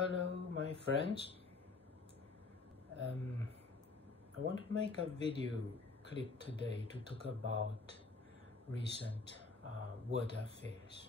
Hello my friends, I want to make a video clip today to talk about recent world affairs.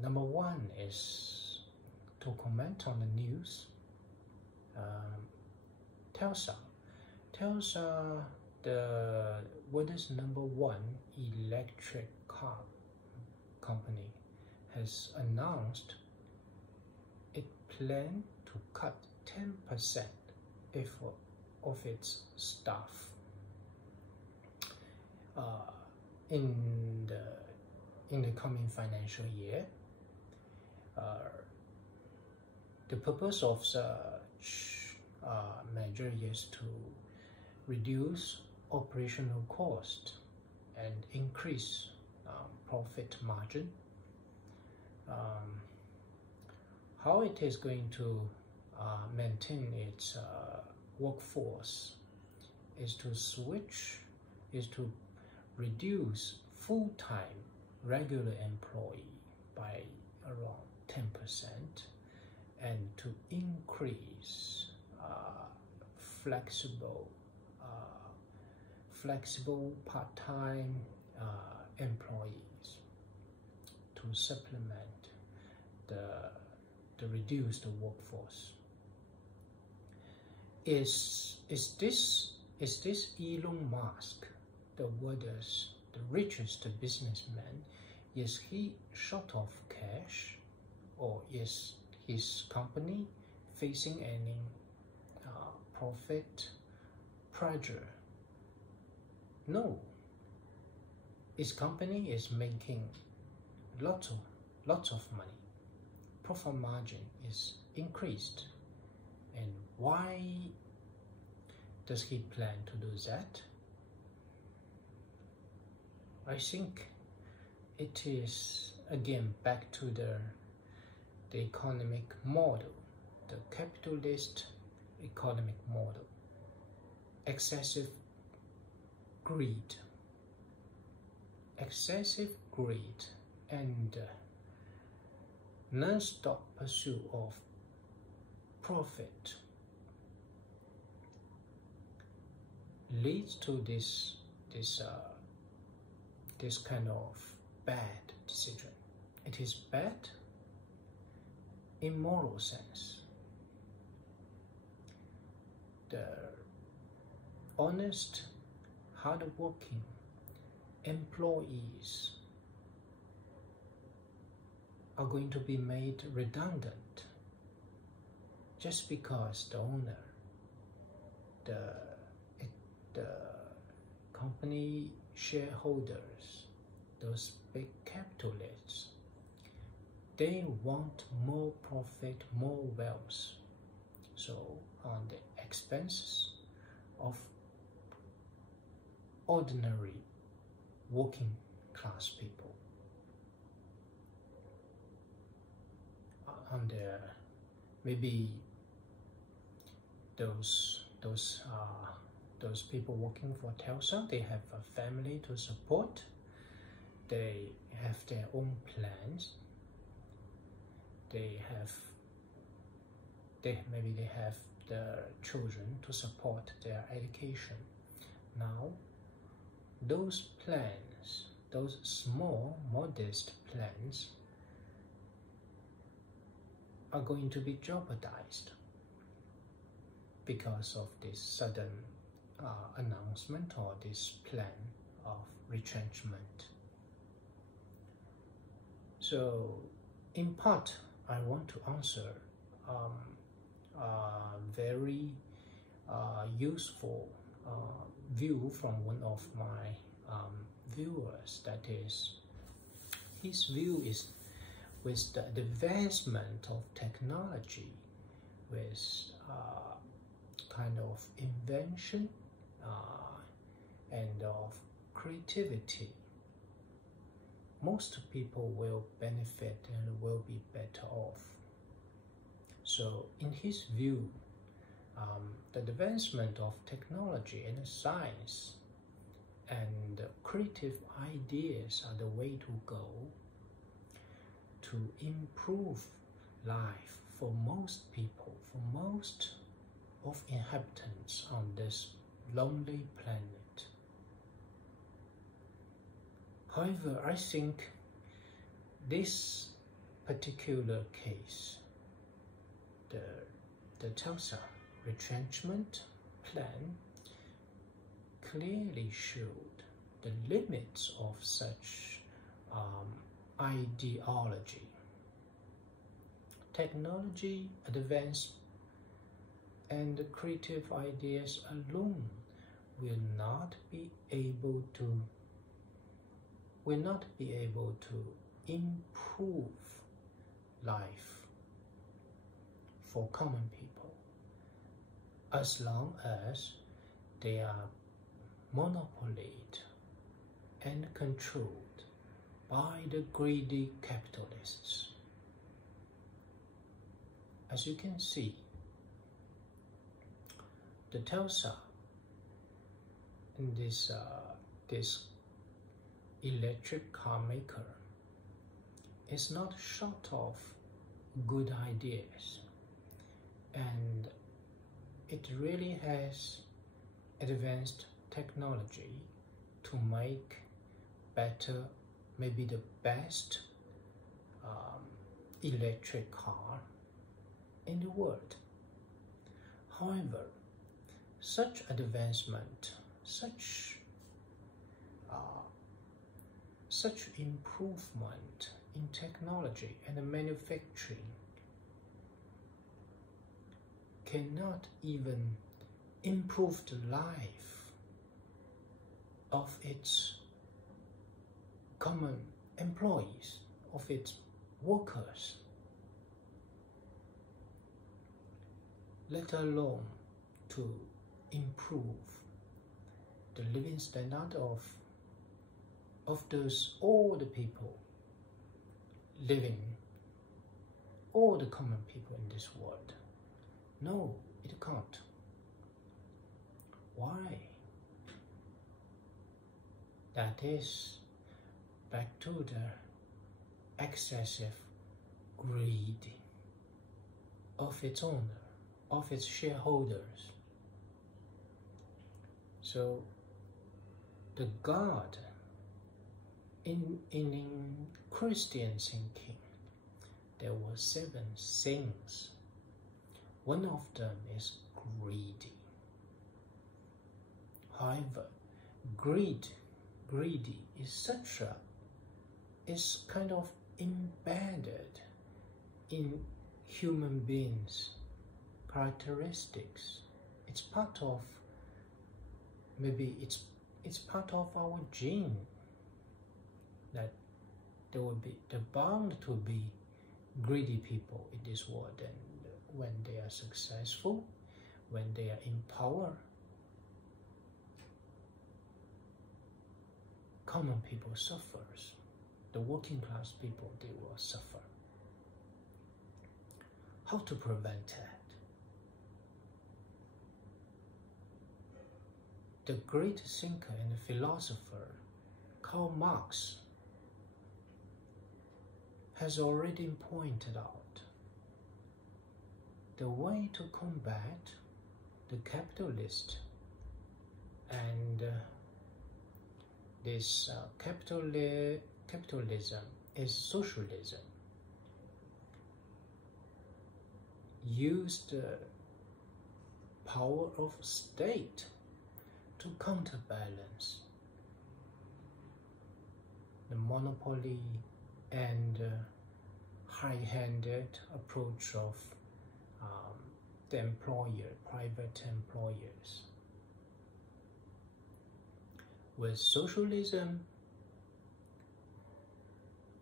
Number one is to comment on the news. Tesla, the world's #1 electric car company, has announced it plans to cut 10% of its staff in the coming financial year. The purpose of such measure is to reduce operational cost and increase profit margin. How it is going to maintain its workforce is to reduce full-time regular employee by around 10% and to increase flexible part-time employees to supplement the reduced workforce. Is this Elon Musk, the richest businessman? Is he short of cash, or is his company facing any profit pressure? No, his company is making lots of money. Profit margin is increased. And why does he plan to do that? I think it is again back to the economic model, the capitalist economic model. Excessive greed and non-stop pursuit of profit leads to this kind of bad decision. It is bad in moral sense. The honest, hard-working employees are going to be made redundant just because the owner, the company shareholders, those big capitalists, they want more profit, more wealth, so on the expenses of ordinary working class people. And maybe those people working for Tesla, they have a family to support. They have their own plans. Maybe they have the children to support their education. Now, those plans, those small, modest plans, are going to be jeopardized because of this sudden announcement or this plan of retrenchment. So, in part, I want to answer a very useful view from one of my viewers. That is, his view is with the advancement of technology, with kind of invention and of creativity, most people will benefit and will be better off. So in his view, the advancement of technology and science and creative ideas are the way to go to improve life for most people, for most of inhabitants on this lonely planet. However, I think this particular case, the Tulsa retrenchment plan, clearly showed the limits of such ideology. Technology advance and creative ideas alone will not be able to improve life for common people as long as they are monopolied and controlled by the greedy capitalists. As you can see, the Tesla, this electric car maker, is not short of good ideas, and it really has advanced technology to make better, maybe the best electric car in the world. However, such advancement, such improvement in technology and manufacturing cannot even improve the life of its common employees, of its workers, let alone to improve the living standard of all the people living, all the common people in this world. No, it can't. Why? That is back to the excessive greed of its owner, of its shareholders. So the God in Christian thinking, there were 7 sins. One of them is greedy. However, greedy is kind of embedded in human beings' characteristics. It's part of, maybe it's part of our gene, that there bound to be greedy people in this world, and when they are successful, when they are in power, common people suffers. The working class people, they will suffer. How to prevent that? The great thinker and philosopher Karl Marx has already pointed out the way to combat the capitalist and this capitalism is socialism. Use the power of state to counterbalance the monopoly and high-handed approach of the private employers. With socialism,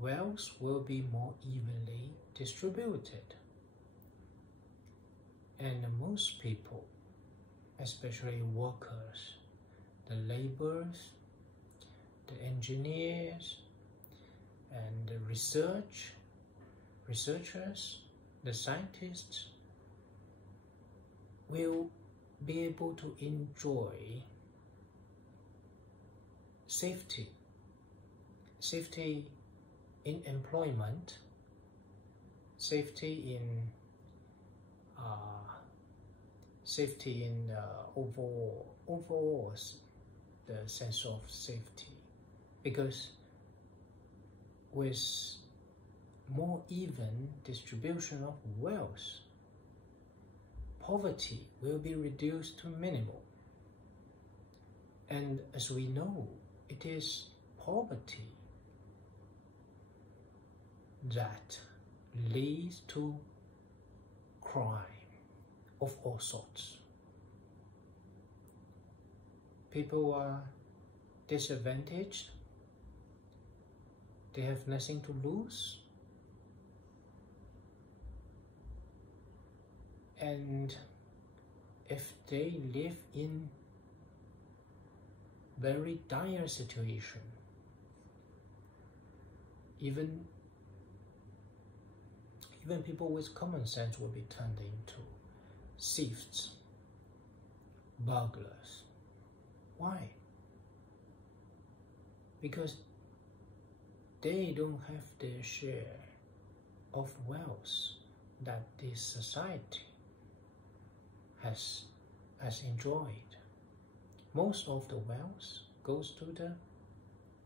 wealth will be more evenly distributed, and most people, especially workers, the laborers, the engineers, and the researchers, the scientists, will be able to enjoy safety in employment, safety in overall the sense of safety, because with more even distribution of wealth, poverty will be reduced to minimal. And as we know, it is poverty that leads to crime of all sorts. People are disadvantaged, they have nothing to lose, and if they live in very dire situation, even people with common sense will be turned into thieves, burglars. Why? Because they don't have their share of wealth that this society has enjoyed. Most of the wealth goes to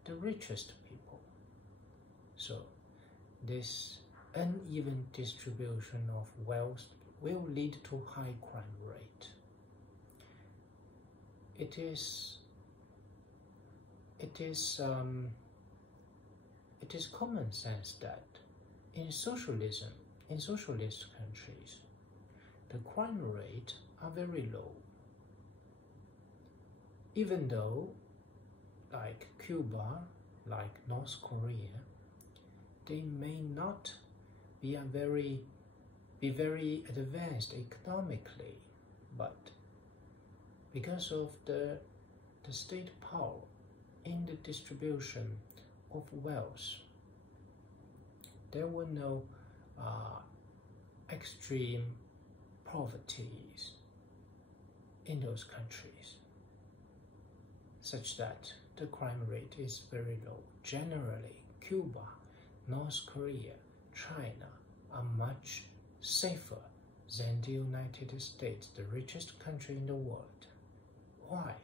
the richest people. So this uneven distribution of wealth will lead to high crime rate. It is common sense that in socialist countries, the crime rate are very low. Even though, like Cuba, like North Korea, they may not be very advanced economically, but because of the state power in the distribution of wealth, there were no extreme poverties in those countries, such that the crime rate is very low. Generally, Cuba, North Korea, China are much safer than the United States, the richest country in the world. Why?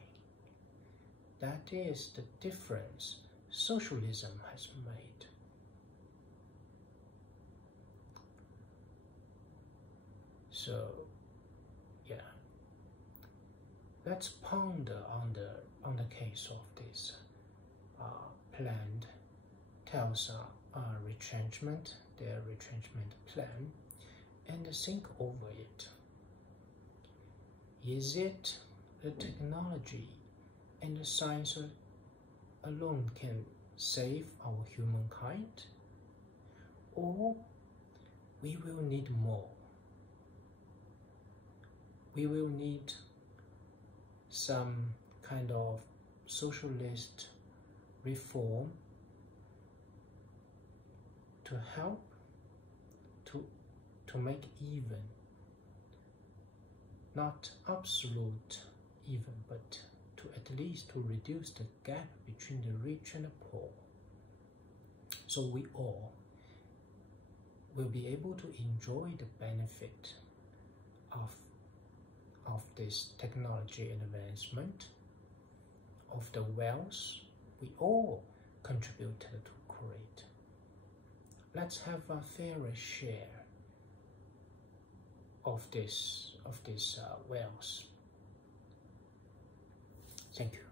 That is the difference socialism has made. So, yeah, let's ponder on the case of this planned Telsa retrenchment, their retrenchment plan, and think over it. Is it the technology and the science alone can save our humankind? Or we will need more? We will need some kind of socialist reform to help to make even, not absolute even, but to at least to reduce the gap between the rich and the poor, so we all will be able to enjoy the benefit of this technology advancement, of the wealth we all contributed to create. Let's have a fairer share of this wealth. Thank you.